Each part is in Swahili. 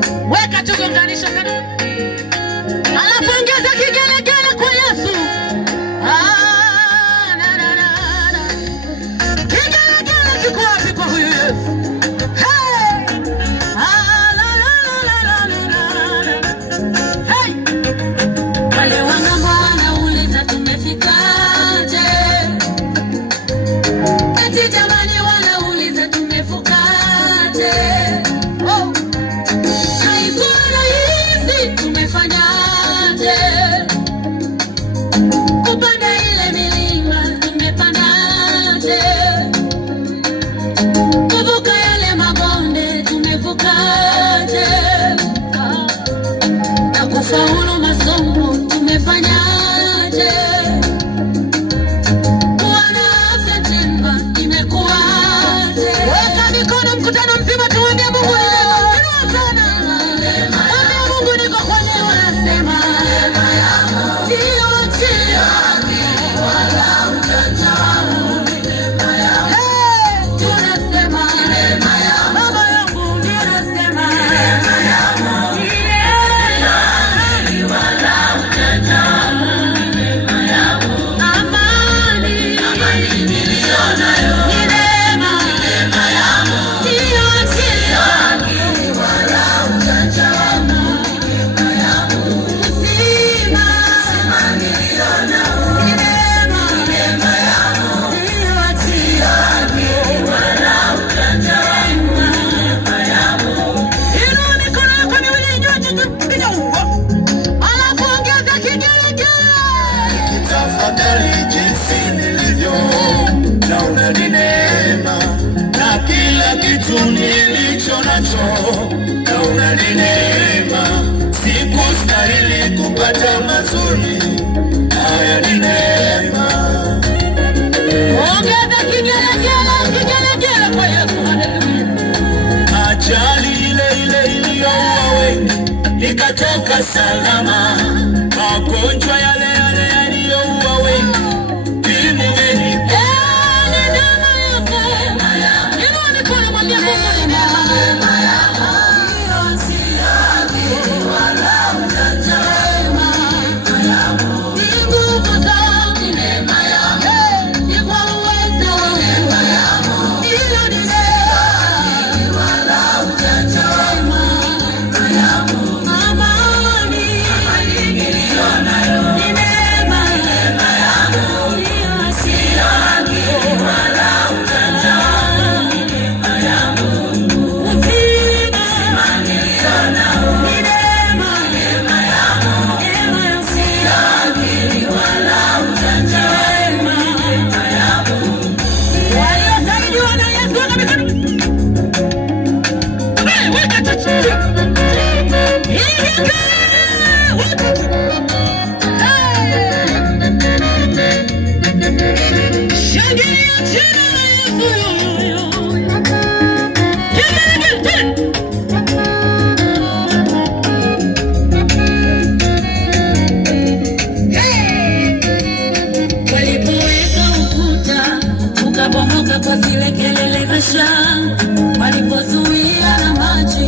Weka tugonganisha kana. Alafu ongeza kigelegele kwa Yesu. Na na na na. Kigelegele kiko wapi kwa huyu Yesu? Hey! La la la la la la. Hey! Wale wanauliza tumefikaje? Ati jamani wanauliza tumefukaje? Oh! Haikuwa hizi tumefanyaje? Kupanda ile milima tumepandaje? Kuvuka yale mabonde tumevukaje? Na kufaulu masomo tumefanyaje? Kuwa na afya njema imekuwaje? Weka mikono mkutano mzima tuambie Mungu ni mwema. Inua sana. Mwambie Mungu niko kwa neema nasema. Sio chini wala ujanja. Hey, tunasema Baba yangu tunasema na unanema sikustahili kupata mazuri haya ni neema. Ongeza kigelegele kwa Yesu. Ajali ile iliyoua wengi ikatoka salama, magonjwa yale yaliyoua wengi imeni walipozuia na maji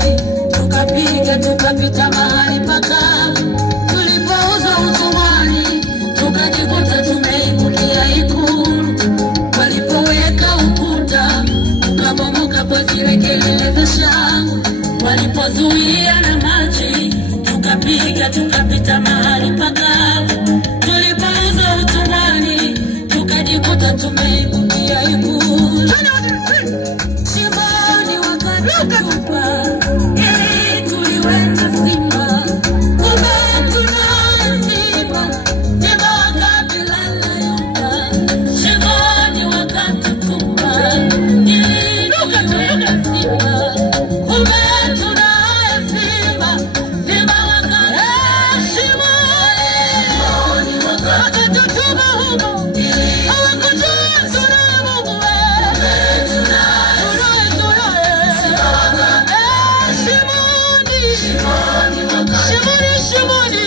tukapiga tukapita mahali paka. Tulipouza utumwani tukajikuta tumeibukia Ikulu. Walipoweka ukuta tukabomoka kwa zile kelele za shangwe. Walipozuia na maji tukapiga tukapita mahali paka. Tulipouza utumwani tukajikuta tumeibukia Ikulu. Shimoni wakatupa ili tuliweka simba. Kumbe tuna simba, simba wakapilala Yuda. Shimoni wakatupa ili tuliweka simba. Kumbe tuna simba, simba wakapilala Shimoni wakatupa humo. Hawakujua tuna Mungu Shimoni